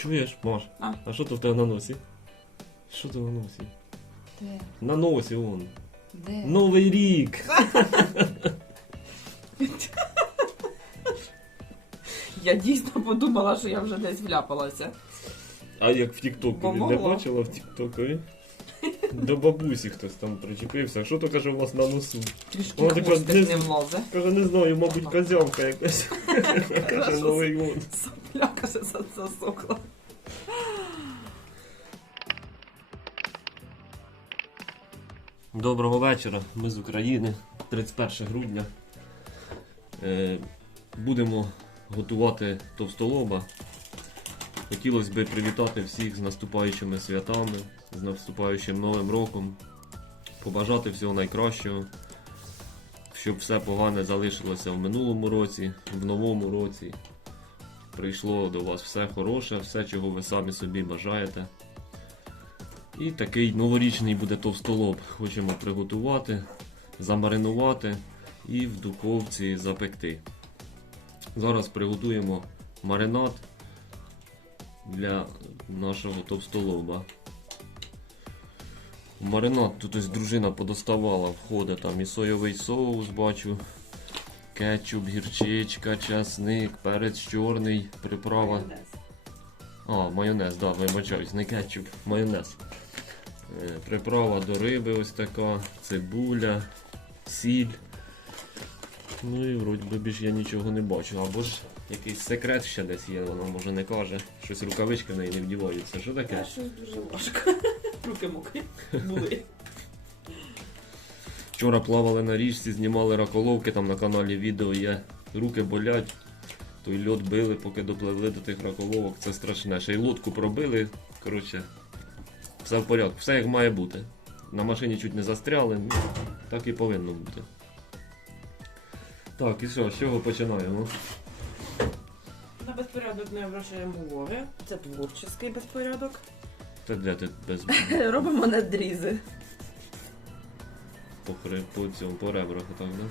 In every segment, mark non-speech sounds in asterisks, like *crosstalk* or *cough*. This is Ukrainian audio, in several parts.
Чуєш, Маш? А? А що тут в тебе на носі? Що ти на носі? Де? На носі он. Де? Новий рік! *laughs* Я дійсно подумала, що я вже десь вляпалася. А як в Тіктокові не Помогло. бачила в Тіктокові? *laughs* До бабусі хтось там причепився. Що то каже у вас на носу? Трішки ти хвостик не влазе. Каже, не знаю, мабуть, козявка якась. *laughs* Каже, новий год. Сопля, каже, за- засохла. Доброго вечора, ми з України, 31 грудня. Е, будемо готувати товстолоба. Хотілося б привітати всіх з наступаючими святами, з наступаючим Новим роком, побажати всього найкращого, щоб все погане залишилося в минулому році, в новому році. Прийшло до вас все хороше, все, чого ви самі собі бажаєте. І такий новорічний буде товстолоб. Хочемо приготувати, замаринувати і в духовці запекти. Зараз приготуємо маринад для нашого товстолоба. Маринад тут ось дружина подоставала, входить там і соєвий соус, бачу, кетчуп, гірчичка, часник, перець чорний, приправа. А, майонез, да, вибачаюсь, не кетчуп, майонез. Е, Приправа до риби ось така, цибуля, сіль. Ну і вроді би більш я нічого не бачу. Або ж якийсь секрет ще десь є, вона може не каже. Щось рукавички в неї не вдіваються. Що таке? Та щось дуже важко. Руки мокрі були. Вчора плавали на річці, знімали раколовки, там на каналі відео є. Руки болять. Той льот били, поки допливли до тих раколовок. Це страшне. Ще й лодку пробили. Коротше, все в порядку, все як має бути. На машині чуть не застряли, ну, так і повинно бути. Так, і що, з чого починаємо? На безпорядок не обращаємо уваги. Це творчий безпорядок. Та де ти без *laughs* Робимо надрізи. по, по цьому, по ребрах, так, да?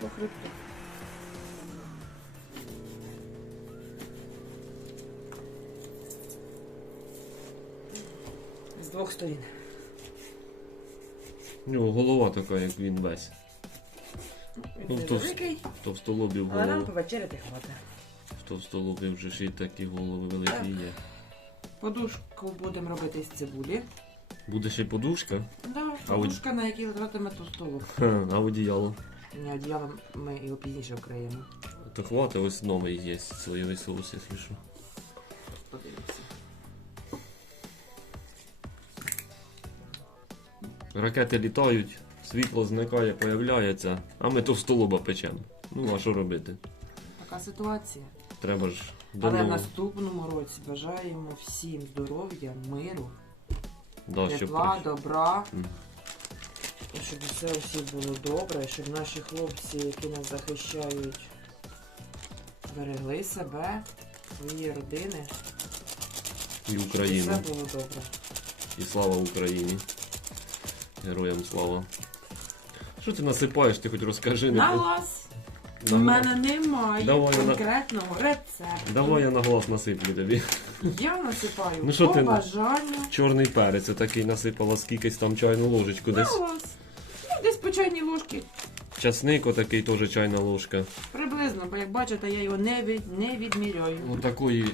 По хребту. З двох сторін. У нього голова така, як він весь. Ну, Він то- невеликий, В товстолобів але нам голови. повечеряти. В товстолобів вже ж і такі голови великі є. Подушку будемо робити з цибулі. Буде ще й подушка, Да, А от- подушка, на якій лежатиме ту столу. Ха, а одіяло. Не одіялом ми його пізніше вкриємо. То хватить, ось новий є соєвий соус, якщо що. Подивимося. Ракети літають, світло зникає, появляється, а ми товстолоба печемо. Ну а що робити? Така ситуація. Треба ж до Але в нового. наступному році бажаємо всім здоров'я, миру, Да, щоб тепла, прийш- добра. Мгм. І щоб все у всіх було добре, щоб наші хлопці, які нас захищають, берегли себе, свої родини. І Щоб Україну. все було добре. І слава Україні. Героям слава. Що ти насипаєш, ти хоч розкажи. На не- глаз! На У мене немає Давай, на- конкретного рецепту. Давай я на глаз насиплю тобі. Я насипаю Ну, що по ти- бажанню. Чорний перець, такий насипала скількись там чайну ложечку десь. глаз. Ну, десь по чайній ложці. Часник отакий теж чайна ложка. Приблизно, бо як бачите, я його не, від, не відміряю. Ну, такої е,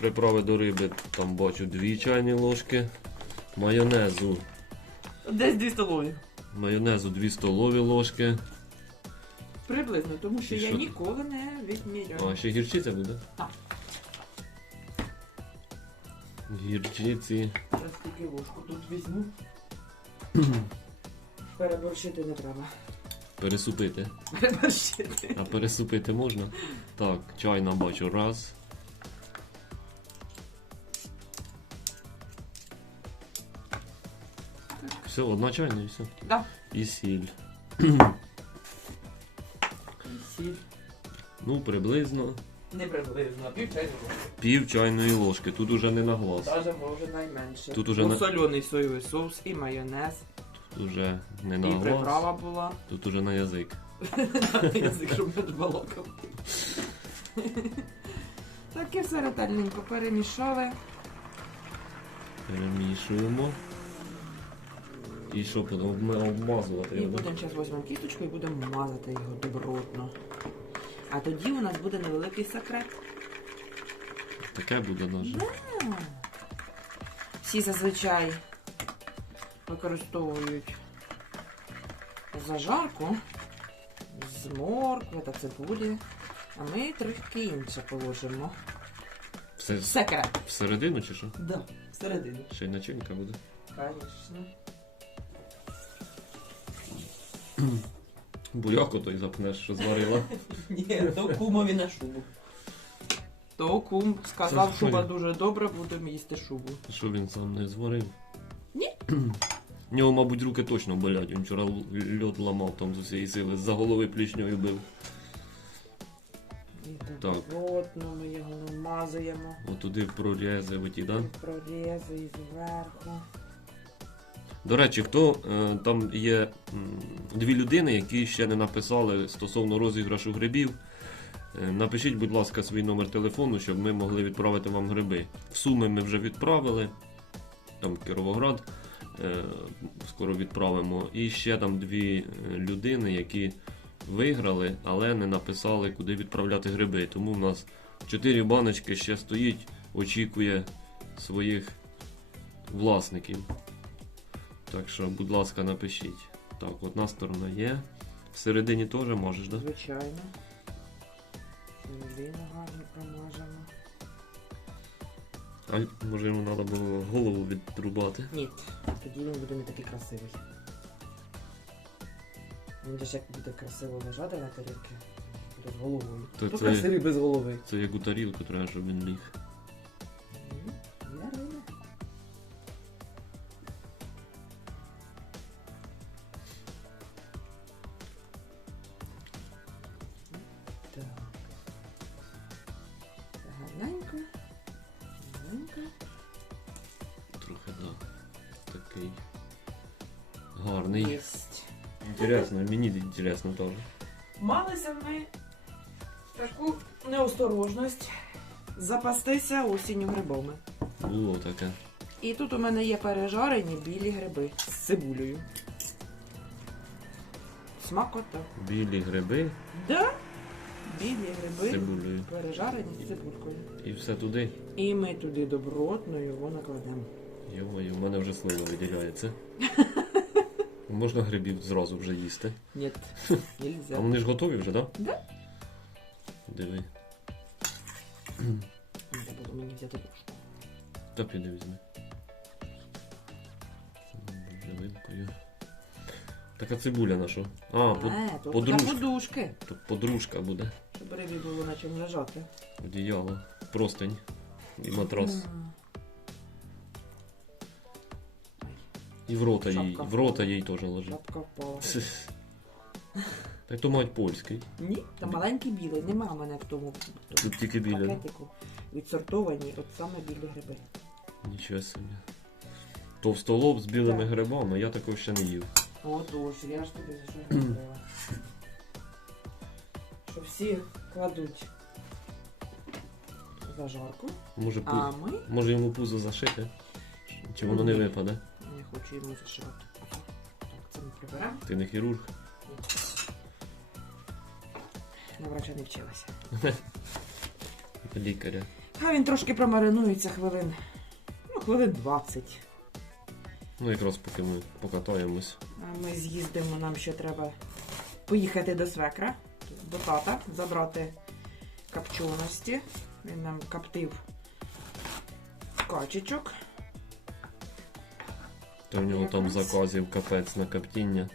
приправи до риби там бачу дві чайні ложки. Майонезу. Десь дві столові. Майонезу 2 столові ложки. Приблизно, тому що І я що? ніколи не відміряю. А ще гірчиця буде? Так. Гірчиці. Зараз тільки ложку тут візьму. *clears throat* Переборщити не треба. Пересупити. Переборщити. А пересупити можна? Так, чайна бачу раз. Все, одна чайна і все. Да. І сіль. *clears throat* Сіль. Ну, приблизно Не приблизно, пів чайної ложки. пів чайної ложки. Тут уже не на глаз. Даже може найменше. Тут уже на- Посолений соєвий соус і майонез. Тут уже не на і глаз. приправа була. Тут уже на язик. *laughs* Язик, щоб не балакав. Так і все ретельненько перемішали. Перемішуємо. І що обма- обмазувати І його? будемо зараз візьмемо кісточку і будемо мазати його добротно. А тоді у нас буде невеликий секрет. Таке буде наше. А. Всі зазвичай використовують зажарку з моркви та цибулі. А ми трохи інше положимо. Все Секрет. всередину чи що? Да, всередину. Ще й начинка буде. Звісно. Буряку той запнеш, що зварила. *laughs* Ні, то кумові на шубу. То кум сказав, Це шуба дуже добре, будемо їсти шубу. Що він сам не зварив? Ні. В *clears throat* нього, мабуть, руки точно болять. Він вчора л- льод ламав там з усієї сили, з-за голови плішньою бив. І Так. добротно ми його намазуємо. Отуди прорізи оті, да? Прорізи зверху. До речі, хто е, там є дві людини, які ще не написали стосовно розіграшу грибів. Е, Напишіть, будь ласка, свій номер телефону, щоб ми могли відправити вам гриби. В Суми ми вже відправили, там Кіровоград, е, скоро відправимо. І ще там дві людини, які виграли, але не написали, куди відправляти гриби. Тому в нас чотири баночки ще стоїть, очікує своїх власників. Так що, будь ласка, напишіть. Так, одна сторона є. Всередині теж можеш, так? Да? Звичайно. Середину гарно промажемо. А може йому треба було голову відрубати. Ні, тоді він буде не такий красивий. Він же ж як буде красиво лежати на тарілці, буде з головою. То То це- красивий без голови. Це як у тарілку треба, щоб він ліг. Інтересно. Малися ми таку неосторожність запастися осінню грибами. Було таке. І тут у мене є пережарені білі гриби з цибулею. Смакота. Білі гриби Да? Білі з гриби цибулею. пережарені з цибулькою. І все туди. І ми туди добротно його накладемо. Йо-моє, в мене вже слива виділяється. *laughs* Можна грибів зразу вже їсти. Ні, А вони ж готові вже, так? Да. Диви. Треба було мені взяти ложку. Та піди візьми. Вже вилкою. Така цибуля на що? А, под... Е, то подружка. така подушки, тут подружка буде. щоб рибі було на чому лежати. Одіяло, простень і матрас. М. І в рота їй, в рота їй теж лежить. Шапка впала. Так то мать польський. Ні, та маленький білий, нема в мене в тому, в тому Тут тільки біля. пакетику. Відсортовані, от саме білі гриби. Нічого собі. Товстолоб з білими Так. грибами, я такого ще не їв. Отож, я ж тобі за що *clears throat* говорила. Що всі кладуть зажарку, Може, пу... а ми Може йому пузо зашити? Чи воно не Ні. випаде? Хочу йому зашивати. Так, це ми приберемо. Ти не хірург. На врача не вчилася. Лікаря. Хай він трошки промаринується хвилин. Ну, хвилин 20. Ну якраз поки ми покатаємось. А ми з'їздимо, нам ще треба поїхати до свекра, до тата, забрати копченості. Він нам коптив качечок. Та в нього там заказів капець на коптіння.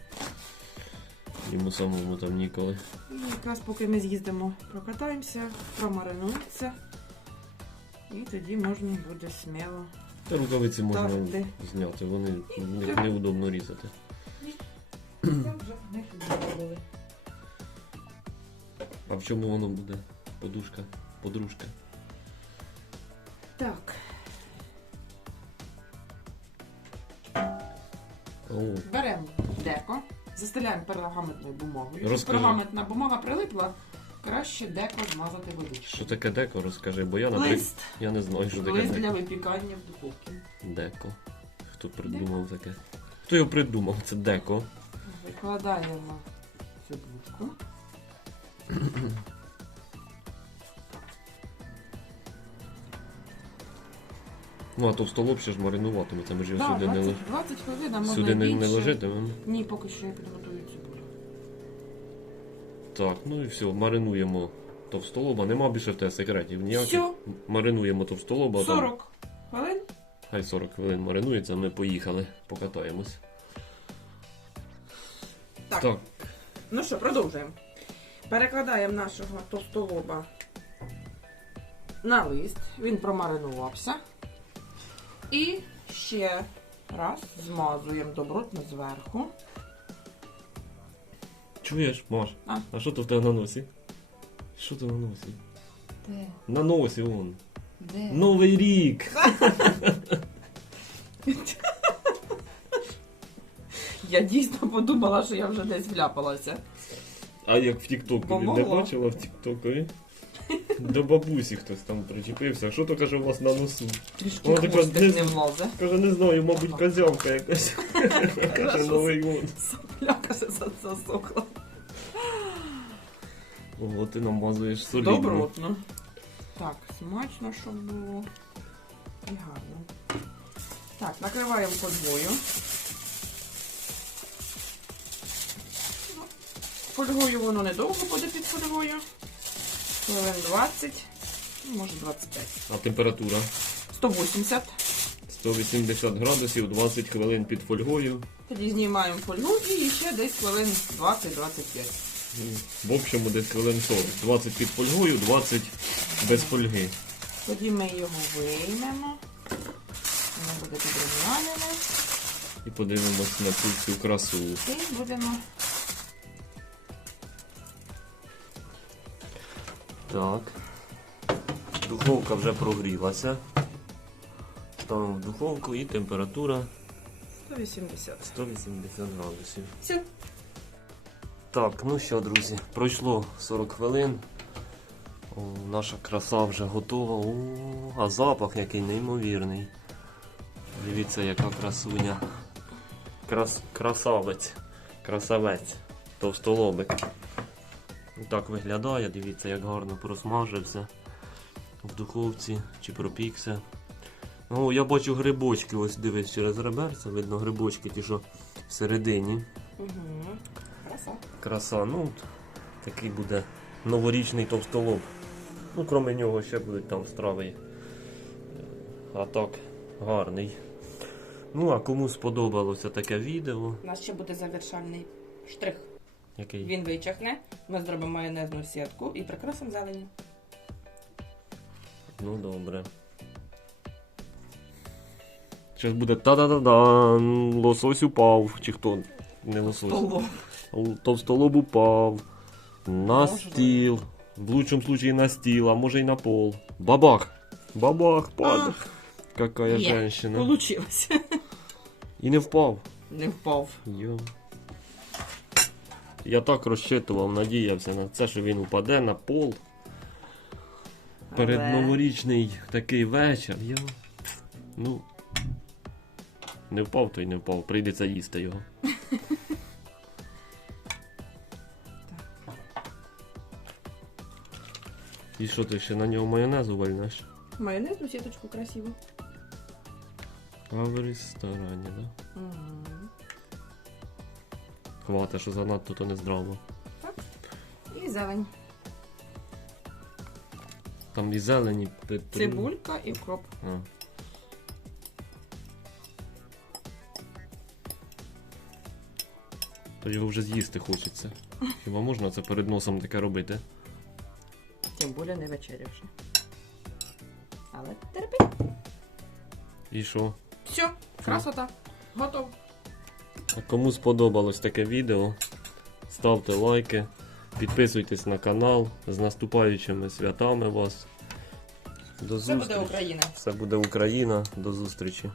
Йому самому там ніколи. І якраз поки ми з'їздимо, прокатаємося, промаринується. І тоді можна буде сміло. Та рукавиці можна Тарти. зняти, вони них неудобно різати. Це вже них зробили. А в чому воно буде? Подушка, подружка. Так, беремо деко, застеляємо пергаментною бумагою. Щоб Розкажи. пергаментна бумага прилипла, краще деко змазати водичкою. Що таке деко, розкажи, бо я, наприклад, Лист. я не знаю, що таке Лист деко. для випікання в духовці. Деко. Хто придумав таке? Хто його придумав? Це деко. Викладаємо цибульку. Ну, а то в столоб ще ж маринуватиме, ми ж його Да, сюди, не, 20, лож- 20 хвилин, а можна сюди не, не більше. ложитимемо. Ні, поки що я підготую цибулю. Так, ну і все, маринуємо товстолоба. Нема більше в тебе секретів ніяких. Все, Маринуємо товстолоба. Там, 40 хвилин. хай 40 хвилин маринується, ми поїхали, покатаємось. Так. Так, Ну що, продовжуємо. Перекладаємо нашого товстолоба на лист. Він промаринувався. І ще раз змазуємо добротно зверху. чуєш, Маш? А? А що то в тебе на носі? Що ти на носі? Де? На носі он. Де? Новий рік! *laughs* Я дійсно подумала, що я вже десь вляпалася. А як в Тіктоку він не Помогло. бачила в Тіктоку? До бабусі хтось там причепився. Що то каже у вас на носу? Трішки Вона така хвостик десь- не влазе. Каже, не знаю, мабуть, козявка якась. *laughs* Каже, новий год. Сопля, каже, за- засохла. Ого, ти намазуєш солідно. Добротно. Так, смачно, щоб було. І гарно. Так, накриваємо подвою. Фольгою воно недовго буде під фольгою. Хвилин 20, ну, може 25. А температура 180. 180 градусів, 20 хвилин під фольгою. Тоді знімаємо фольгу і ще десь хвилин 20-25. В общому десь хвилин 40. 20 під фольгою, 20 без фольги. Тоді ми його виймемо. Воно буде підрівнянене. І подивимось на цю всю красу. І будемо Так. Духовка вже прогрілася. Ставимо в духовку і температура 180. 180 градусів. Все. Так, ну що, друзі, пройшло 40 хвилин. О, наша краса вже готова. О, а запах який неймовірний. Дивіться, яка красуня. Крас... Красавець. Красавець. Товстолобик. Так виглядає, дивіться, як гарно просмажився в духовці чи пропікся. О, я бачу грибочки, ось дивись через реберця, видно грибочки ті, що всередині. Угу. Краса. Краса, ну такий буде новорічний товстолоб. Ну, крім нього ще будуть там страви. Е, А так, гарний. Ну, а кому сподобалося таке відео, У нас ще буде завершальний штрих. Який Він вичахне, ми зробимо майонезну сітку і прикрасимо зелені. ну добре. Зараз буде та-да-да-дан, лосось упав, чи хто? Не лосось. Толо. Товстолоб упав. На Можливо. стіл. В лучшем случае на стіл, а може й на пол. Бабах! Бабах, падає. Какая женщина. Получилось. І не впав. Не впав. Йо. Я так розчитував, надіявся на це, що він упаде на пол. Перед новорічний такий вечір. Йо. Ну. Не впав, то й не впав. Прийдеться їсти його. І що ти ще на нього майонезу вальнеш? Майонезну сіточку красиво. А в ресторані, да? Угу. Хвата, що занадто то не здраво. Так. І зелень. Там і зелені. Цибулька і укроп. А. То його вже з'їсти хочеться. *laughs* Хіба можна це перед носом таке робити? Тим більше не вечерявши. Але терпи. І що? Все, красота. Готово. А кому сподобалось таке відео, ставте лайки, підписуйтесь на канал. З наступаючими святами вас. До Це буде. Україна. Все буде Україна. До зустрічі.